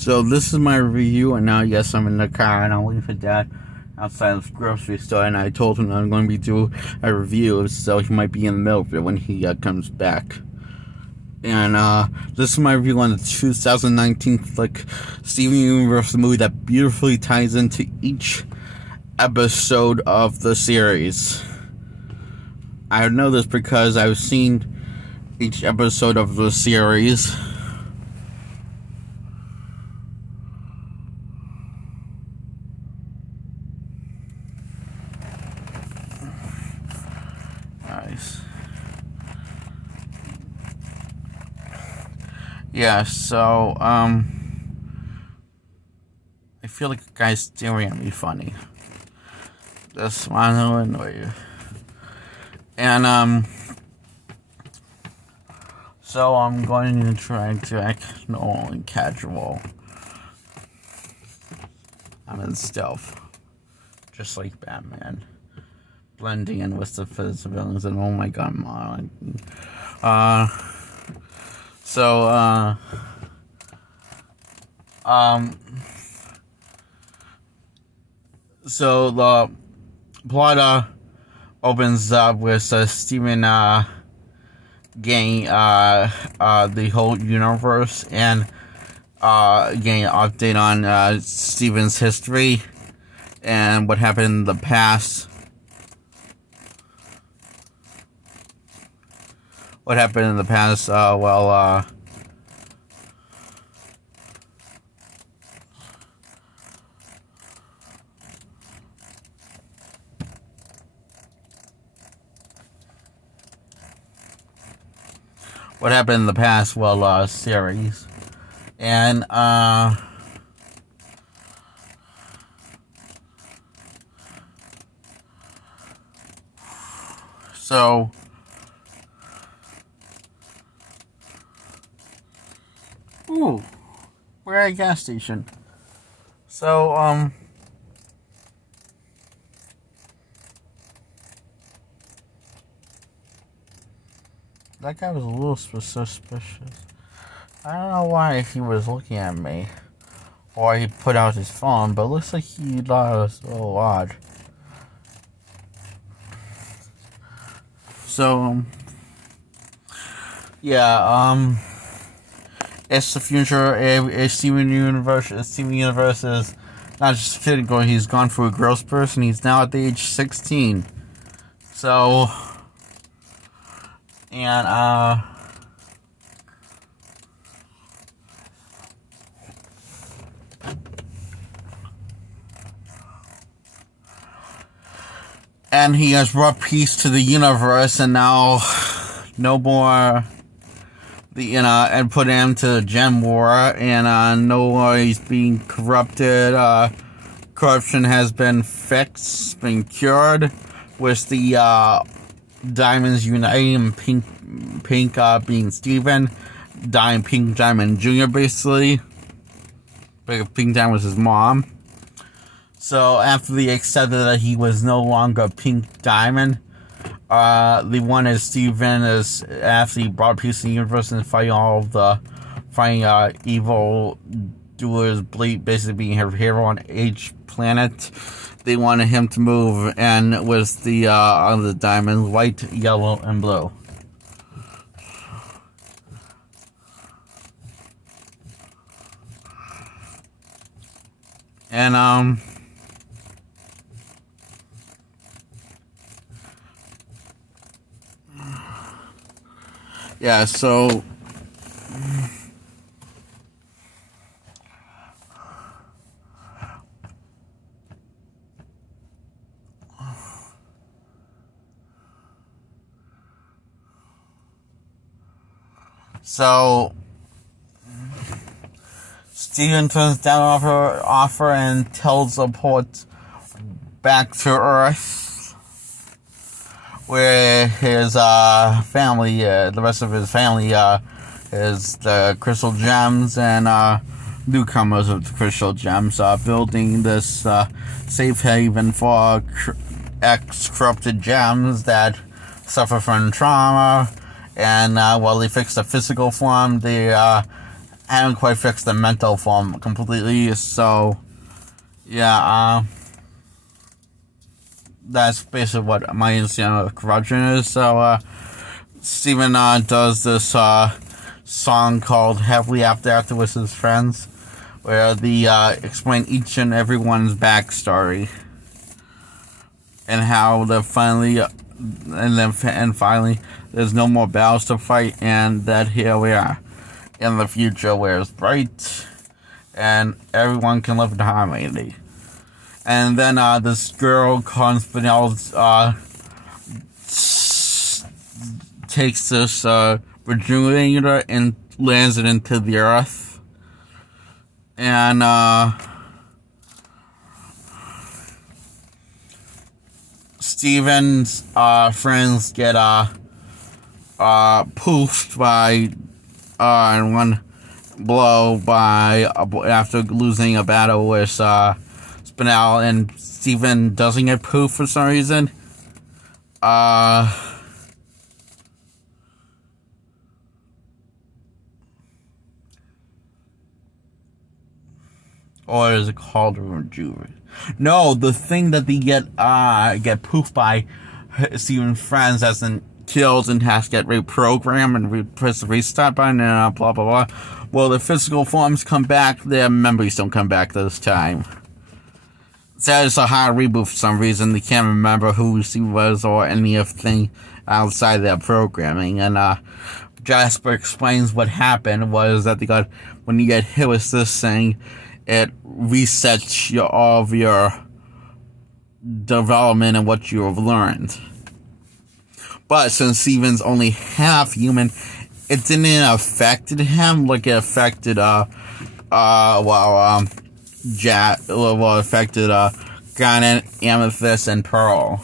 So this is my review, and now yes, I'm in the car and I'm waiting for Dad outside of the grocery store, and I told him I'm going to be doing a review, so he might be in the middle of it when he comes back. And this is my review on the 2019 flick Steven Universe movie that beautifully ties into each episode of the series. I know this because I've seen each episode of the series. Nice. Yeah, so, I feel like a guy's staring at me funny. This one will annoy you. And, so I'm going to try to act normal and casual. I'm in stealth. Just like Batman. Blending in with the villains, and oh my god, so the plot opens up with Steven getting the whole universe and getting an update on Steven's history and what happened in the past. What happened in the past? What happened in the past? Series, and so. Ooh, we're at a gas station. So, that guy was a little suspicious. I don't know why he was looking at me. Or he put out his phone, but it looks like he thought it was a little odd. So, yeah, it's the future. Steven Universe is not just fitting going. He's gone through a growth spurt, and he's now at the age 16. So, and he has brought peace to the universe, and now no more. And put him to the gem war, and no more he's being corrupted. Corruption has been fixed, been cured, with the diamonds uniting, and Pink being Steven, Pink Diamond Jr. basically. But Pink Diamond was his mom. So after they accepted that he was no longer Pink Diamond, the one is Steven is after he brought peace to the universe and fighting evil doers, basically being her hero on each planet. They wanted him to move, and with the other diamonds, white, yellow, and blue. And yeah, so Steven turns down offer and teleports back to Earth, where his family, the rest of his family, is the Crystal Gems and newcomers of the Crystal Gems, building this safe haven for ex-corrupted gems that suffer from trauma, and while they fix the physical form, they haven't quite fixed the mental form completely, so yeah, that's basically what my understanding of corruption is. So Steven does this song called Happily After with his friends, where they explain each and everyone's backstory and how they're finally finally there's no more battles to fight, and that here we are in the future where it's bright and everyone can live in harmony. And then this girl called Spinel takes this rejuvenator and lands it into the earth. And Steven's friends get poofed by in one blow by after losing a battle with Spinel, and Steven doesn't get poofed for some reason. Or is it called rejuvenate? No, the thing that they get poofed by Steven's friends hasn't killed and has to get reprogrammed and press the restart button and blah blah blah. Well, the physical forms come back, their memories don't come back this time. So it's a hard reboot for some reason. They can't remember who Steven was or anything outside their programming. And Jasper explains what happened was that when you get hit with this thing, it resets all of your development and what you have learned. But since Steven's only half human, it didn't affect him like it affected affected Garnet, Amethyst, and Pearl.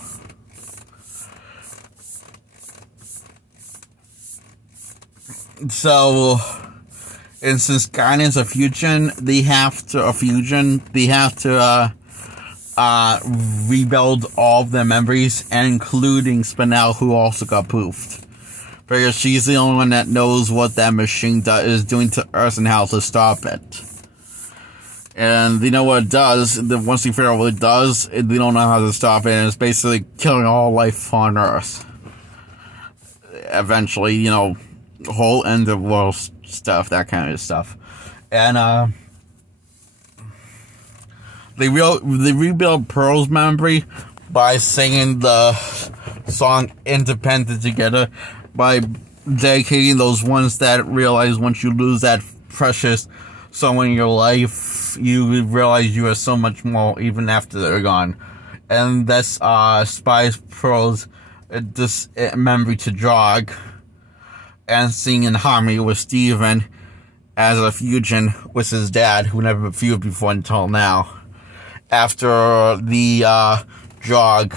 So, and since Garnet's a fusion, they have to rebuild all of their memories, and including Spinel, who also got poofed. Because she's the only one that knows what that machine is doing to Earth and how to stop it. And they know what it does. Once they figure out what it does, they don't know how to stop it, and it's basically killing all life on Earth. Eventually, whole end of world stuff, that kind of stuff. And they rebuild Pearl's memory by singing the song Independent Together, by dedicating those ones that realize once you lose that precious someone in your life, you realize you are so much more even after they're gone. And that's Spice Pearl's memory to jog, and singing in harmony with Steven as a fusion with his dad, who never fused before until now. After the jog,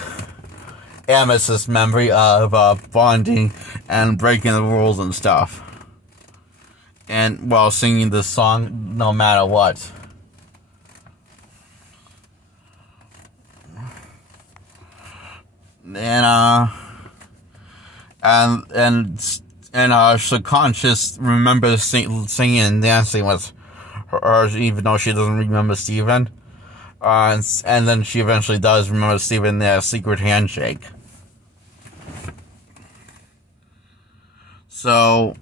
Amethyst's memory of bonding and breaking the rules and stuff, and while singing this song no matter what. And subconscious remembers singing and dancing with her, even though she doesn't remember Steven. And then she eventually does remember Steven, their secret handshake. So,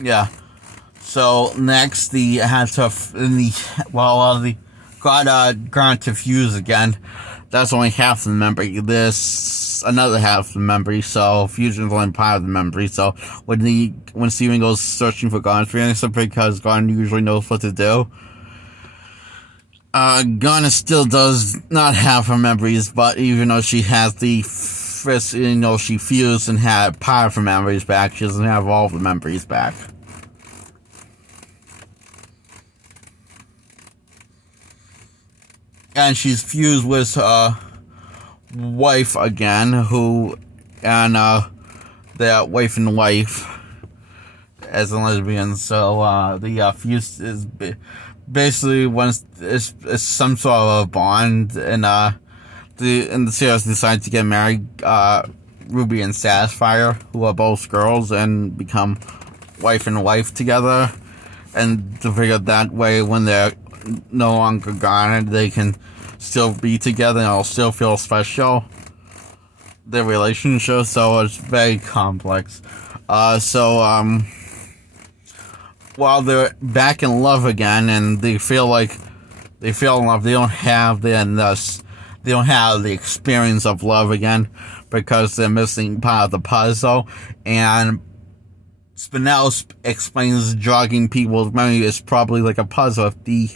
yeah. So next, they had to got Grant to fuse again. That's only half the memory. This another half the memory. So fusion's only part of the memory. So when Steven goes searching for Garnet's feelings, because Garnet usually knows what to do, Garnet still does not have her memories. But even though she has the she fused and had part of her memories back, she doesn't have all of the memories back. And she's fused with her wife again, their wife and wife as a lesbian. So the fuse is basically when it's some sort of a bond, and the series decide to get married, Ruby and Sapphire, who are both girls, and become wife and wife together, and to figure that way when they're no longer gone, they can still be together and it'll still feel special, their relationship. So it's very complex. While they're back in love again and they feel in love, they don't have the experience of love again because they're missing part of the puzzle. And Spinel explains jogging people's memory is probably like a puzzle. If they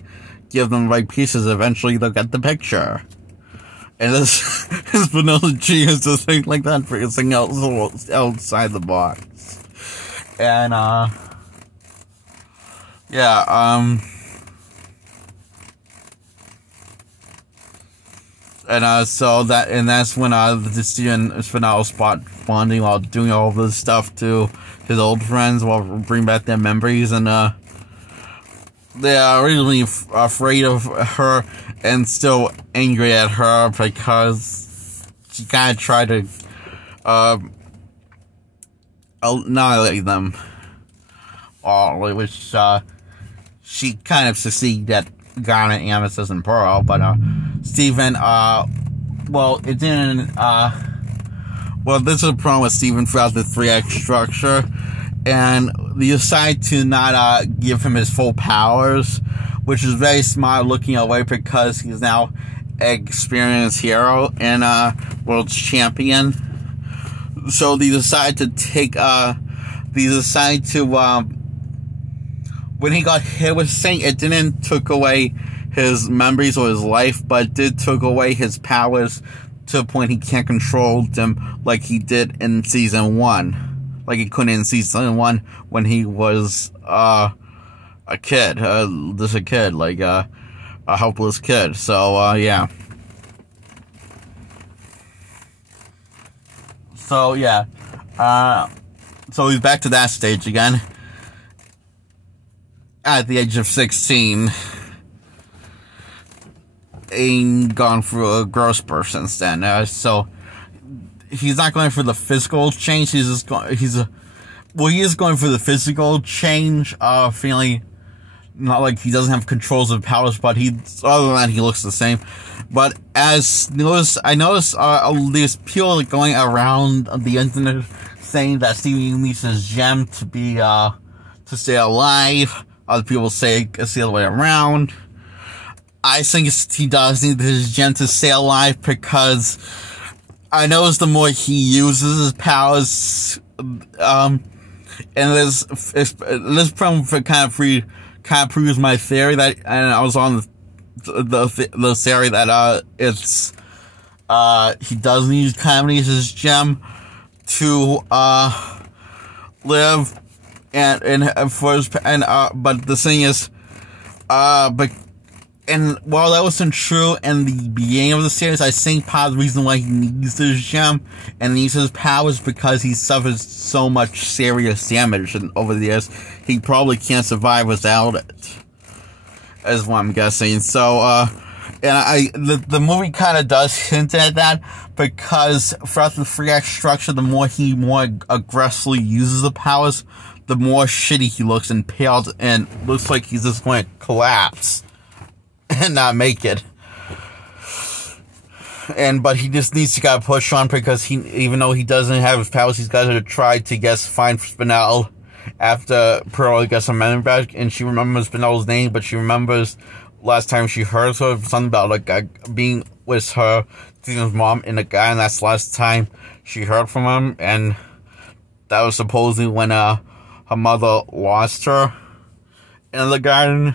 give them the right pieces, eventually they'll get the picture. And this Spinel genius to think like that for something else outside the box. And that's when the student Spinel spot bonding while doing all this stuff to his old friends while bring back their memories, and they are originally afraid of her and still angry at her because she kind of tried to annihilate them all, which she kind of succeeded at Garnet, Amethyst, and Pearl, but Steven, it didn't, this is a problem with Steven throughout the 3-act structure, and they decide to not give him his full powers, which is very smart looking away because he's now an experienced hero and world champion. So they decide to when he got hit with Saint, it didn't took away his memories or his life, but it did took away his powers to the point he can't control them like he did in season 1. Like he couldn't in season 1 when he was a kid, like a helpless kid. So yeah. So yeah. So he's back to that stage again. At the age of 16, ain't gone through a growth spurt since then. So he's not going for the physical change. He is going for the physical change. Feeling not like he doesn't have controls of powers, but other than that, he looks the same. But I noticed there's people going around the internet saying that Steven needs his gem to be to stay alive. Other people say it's the other way around. I think he does need his gem to stay alive because I noticed the more he uses his powers, and this problem kind of proves my theory that, and I was on the theory that he does need his gem to live. But the thing is, and while that wasn't true in the beginning of the series, I think part of the reason why he needs his gem and needs his powers because he suffers so much serious damage over the years, he probably can't survive without it, is what I'm guessing. So, the movie kind of does hint at that, because throughout the 3-act structure, the more he aggressively uses the powers, the more shitty he looks and pale, and looks like he's just going to collapse and not make it. But he just needs to gotta push on because even though he doesn't have his powers, he's got to try to find Spinel after Pearl gets her memory back, and she remembers Spinel's name, but she remembers last time she heard her something about being with her, Steven's mom, and a guy, and that's the last time she heard from him, and that was supposedly when her mother lost her in the garden.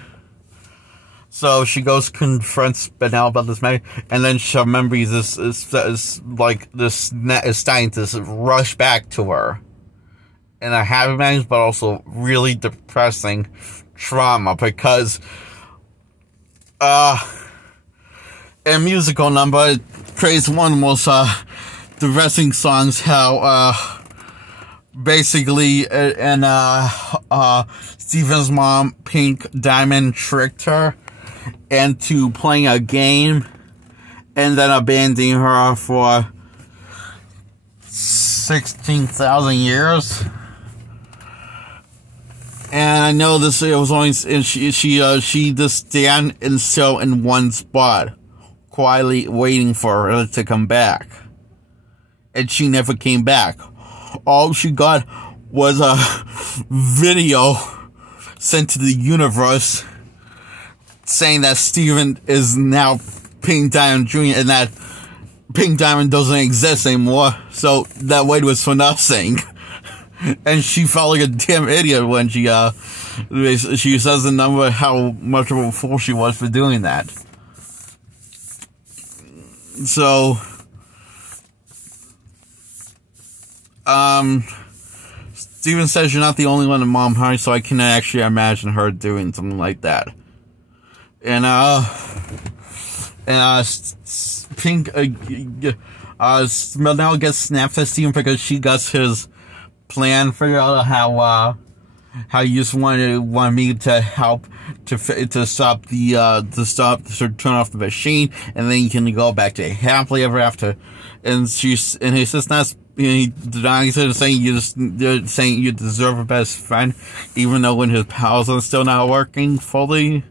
So she goes confronts Spinel about this memory, and then her memories is starting to rush back to her. And a happy memories, but also really depressing trauma, because a musical number, it creates one of the most depressing songs, how basically, and Steven's mom, Pink Diamond, tricked her into playing a game and then abandoning her for 16,000 years. And I know this, it was only, and she just stand and so in one spot, quietly waiting for her to come back. And she never came back. All she got was a video sent to the universe saying that Steven is now Pink Diamond Jr. and that Pink Diamond doesn't exist anymore. So that wait was for nothing. And she felt like a damn idiot when she says the number how much of a fool she was for doing that. So, Steven says you're not the only one in Mom Honey, so I can actually imagine her doing something like that. And Pink, now gets snapped at Steven because she got his plan figured out how you just want me to help to stop to turn off the machine, and then you can go back to happily ever after. And he says not. He denies it, saying you deserve a best friend, even though when his powers are still not working fully.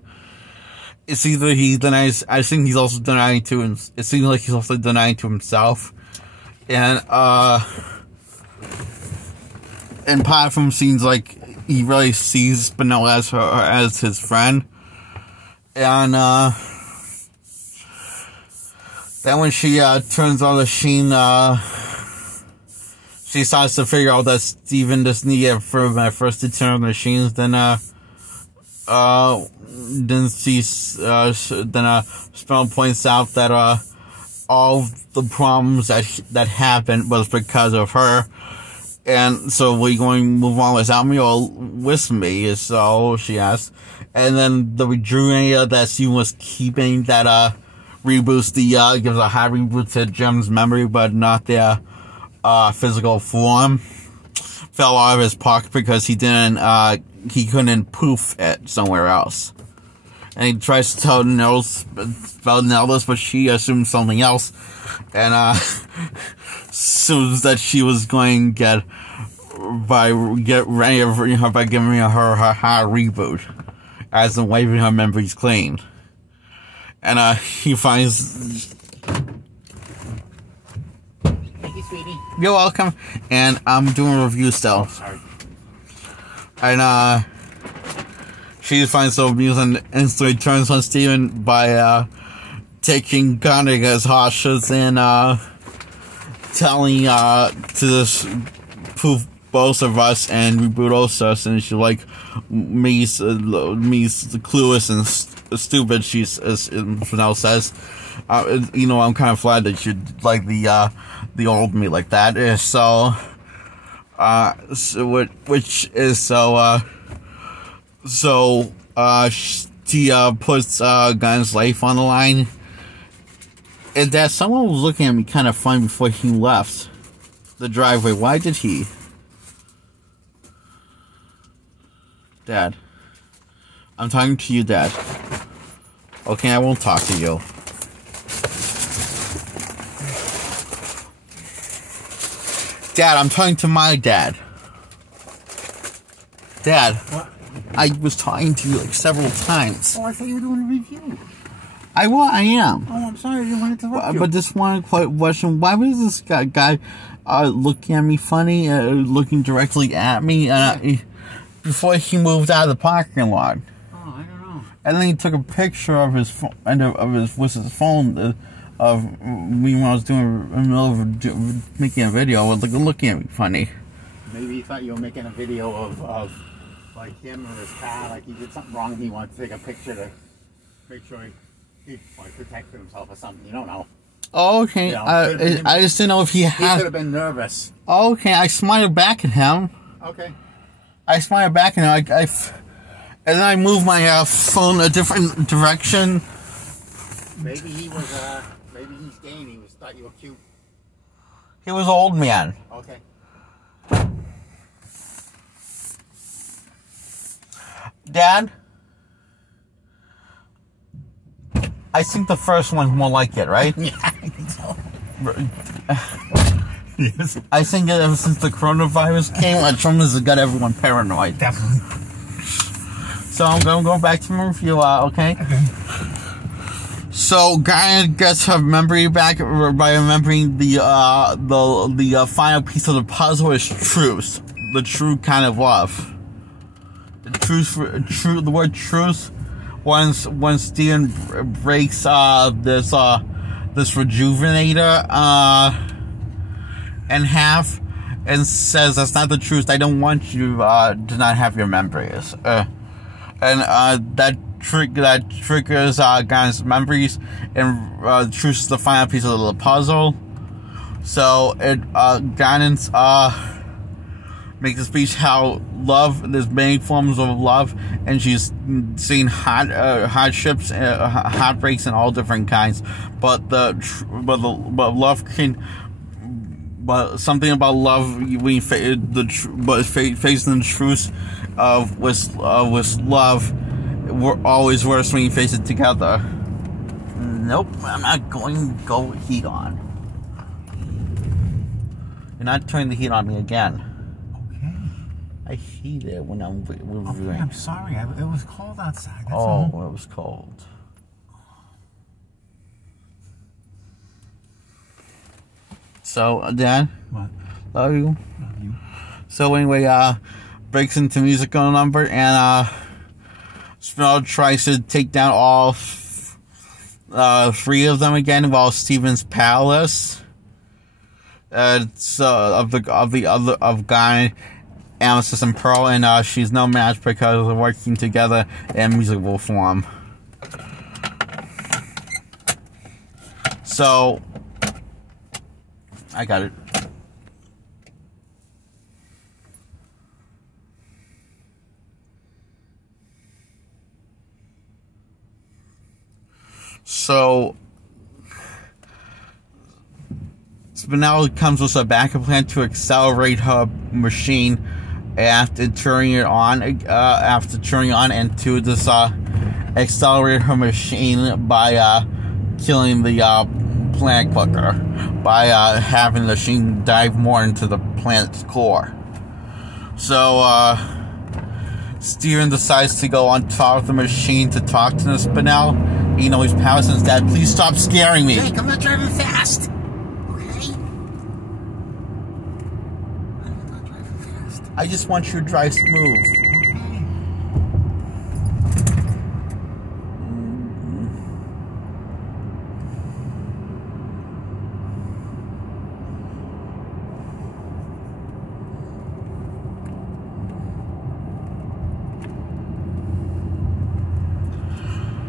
It's either he denies. I think he's also denying to him. It seems like he's also denying to himself, and part of him seems like he really sees Spinella as his friend, and then when she turns on the machine, she starts to figure out that Steven just needed for my first to turn on the machines. Then Spinella points out that all the problems that happened was because of her. And so, we're going to move on without me or with me? So she asks. And then the Rejuvenator that Steven was keeping that reboots gives a high reboot to Jem's memory, but not their physical form, fell out of his pocket because he couldn't poof it somewhere else. And he tries to tell Nels about Nellis, but she assumes something else, and assumes that she was going to get ready of her by giving her high reboot, as in wiping her memories clean. And he finds. Thank you, sweetie. You're welcome. And I'm doing a review still. Sorry. And she finds so amusing and instantly turns on Steven by taking Connick as hostage and telling to this poof both of us and reboot us, and she's like me clueless and stupid. She's, as Fennell says, I'm kind of glad that you like the old me like that. So she puts Gunn's life on the line, and that someone was looking at me kind of funny before he left the driveway. Why did he? Dad, I'm talking to you, Dad. Okay, I won't talk to you. Dad, I'm talking to my dad. Dad, What? I was talking to you like several times. Oh, I thought you were doing a review. I am. Oh, I'm sorry, I didn't want to interrupt you. But this one question, why was this guy looking at me funny, looking directly at me before he moved out of the parking lot? Oh, I don't know. And then he took a picture of his phone, his phone of me when I was making a video, looking at me funny. Maybe he thought you were making a video of like him or his car, like he did something wrong and he wanted to take a picture to make sure he protected himself or something. You don't know. Oh, okay. You know, I just didn't know if he He could have been nervous. Oh, okay. I smiled back at him. Okay. I smiled back at him. And then I moved my phone a different direction. Maybe he was maybe he's gay and thought you were cute. He was an old man. Okay. Dad? I think the first one's more like it, right? Yeah, I think so. Yes. I think ever since the coronavirus came, Trump has got everyone paranoid. Definitely. So I'm going to go back to my review, okay? Okay. So Gaia gets her memory back by remembering the final piece of the puzzle is truth, the true kind of love. The word truth. When Steven breaks this rejuvenator in half and says that's not the truth. I don't want you to not have your memories. That triggers Gaia's memories, and truth is the final piece of the puzzle. So Guidance makes a speech how love, there's many forms of love, and she's seen hardships, heartbreaks, and all different kinds. But love can. But something about love, when you facing the truth with love, we're always worse when you face it together. Nope, I'm not going to go heat on. You're not turning the heat on me again. Okay. I hate it when I'm reviewing. Okay, I'm sorry. It was cold outside. That's all. all. It was cold. So, Dad? What? Love you. Love you. So anyway, breaks into musical number, and Spinel tries to take down all three of them again while Steven's powerless. It's of Guy, Amethyst, and Pearl, and she's no match because they're working together in musical form. So I got it. So Spinel comes with a backup plan to accelerate her machine after turning it on. And to just accelerate her machine by killing the planet quicker, by having the machine dive more into the planet's core. So Steven decides to go on top of the machine to talk to the Spinel. You know, he's powerless, and Dad, please stop scaring me. Jake, I'm not driving fast. Okay? I'm not driving fast. I just want you to drive smooth. Okay.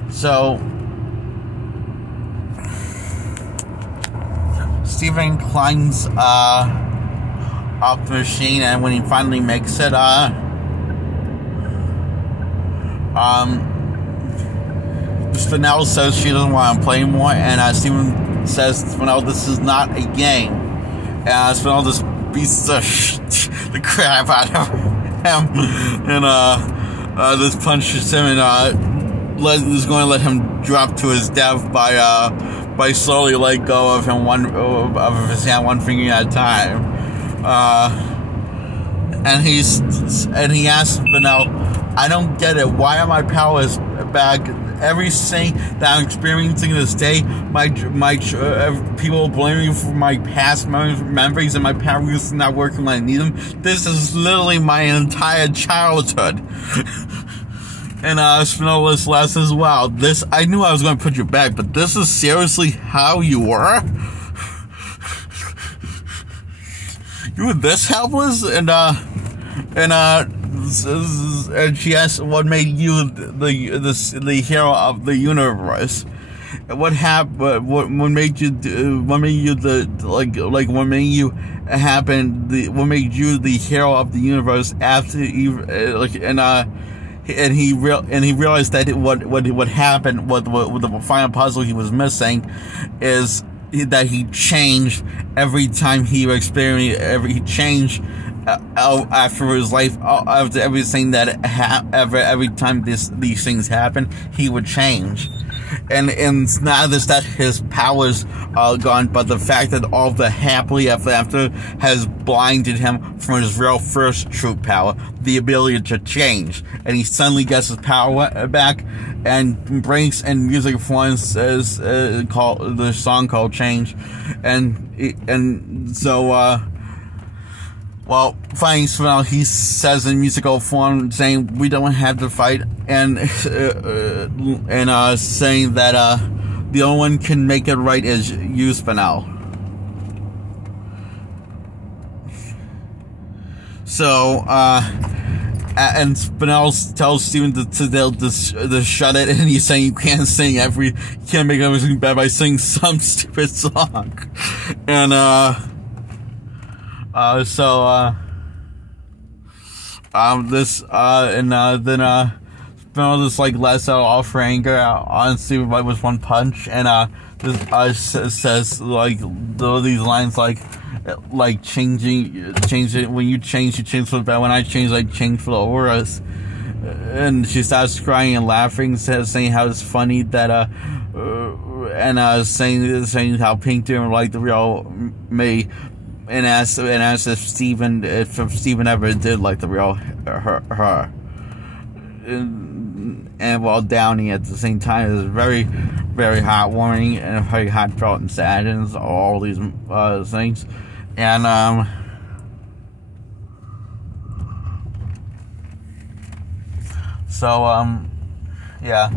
So Steven climbs up the machine, and when he finally makes it, Spinel says she doesn't want to play more, and Steven says, Spinel, this is not a game. And Spinel just beats the crap out of him, and just punches him, and is going to let him drop to his death by slowly let go of him of his hand, one finger at a time. And he asks Spinel, I don't get it. Why are my powers back? Everything that I'm experiencing this day, my people blaming me for my past memories and my powers not working when I need them. This is literally my entire childhood. And Spinel was last as well. This, I knew I was going to put you back, but this is seriously how you were? You were this helpless? And she asked, what made you the hero of the universe? What happened? What made you what made you what made you happen? What made you the hero of the universe after you And he realized that what happened, what the final puzzle he was missing, is that he changed every time he experienced. He changed after his life, after everything that every time these things happen, he would change. And it's not just that his powers are gone, but the fact that all the happily ever after has blinded him from his real first true power, the ability to change. And he suddenly gets his power back and brings in music forms as called the song called Change. And so well, finding Spinel, he says in musical form, saying we don't have to fight, and saying that the only one can make it right is you, Spinel. So and Spinel tells Steven to shut it, and he's saying you can't make everything bad by singing some stupid song, and then Spinel just like lets out all her anger on Steven like with one punch, and says like these lines like changing when you change for the better. When I change for the worse. And she starts crying and laughing, saying how it's funny that saying how Pink didn't like the real me. And asked if Steven ever did like the real her. And while Downey at the same time is very, very heartwarming and very heartfelt and sad and all these things. And yeah.